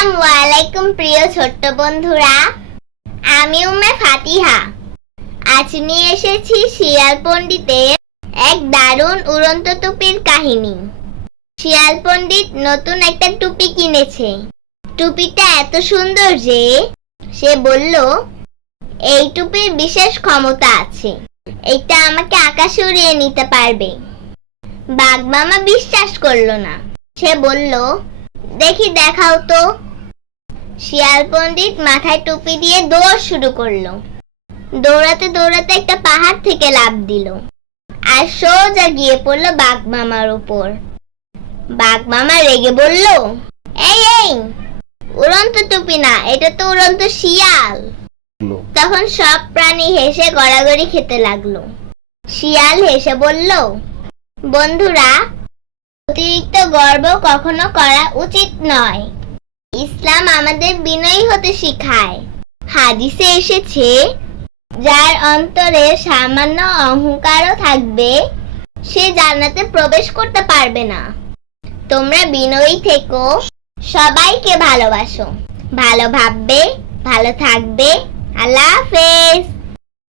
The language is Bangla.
আসসালামু আলাইকুম প্রিয় ছোট্ট বন্ধুরা, আমি উম্মে ফাতিহা। আজ নিয়ে এসেছি শিয়াল পণ্ডিতের এক দারুণ উড়ন্ত টুপির কাহিনী। শিয়াল পণ্ডিত নতুন একটা টুপি কিনেছে। টুপিটা এত সুন্দর যে সে বলল, এই টুপির বিশেষ ক্ষমতা আছে, এটা আমাকে আকাশে উড়িয়ে নিতে পারবে। বাঘ মামা বিশ্বাস করলো না। সে বলল, দেখি দেখাও তো। শিয়াল পণ্ডিত মাথায় টুপি দিয়ে দৌড় শুরু করলো। দৌড়াতে দৌড়াতে একটা পাহাড় থেকে লাফ দিল আর সোজা গিয়ে পড়লো বাঘ মামার উপর। বাঘ মামা রেগে বলল, এই এই, উড়ন্ত টুপি না, এটা তো উড়ন্ত শিয়াল। তখন সব প্রাণী হেসে গড়াগড়ি খেতে লাগলো। শিয়াল হেসে বলল, বন্ধুরা, অতিরিক্ত গর্ব কখনো করা উচিত নয়। ইসলাম আমাদের বিনয়ী হতে শিখায়। হাদিসে এসেছে, যার অন্তরে সামান্য অহংকারও থাকবে সে জান্নাতে প্রবেশ করতে পারবে না। তোমরা বিনয়ী থেকো, সবাইকে ভালোবাসো, ভালো ভাববে, ভালো থাকবে। আল্লাহ হাফেজ।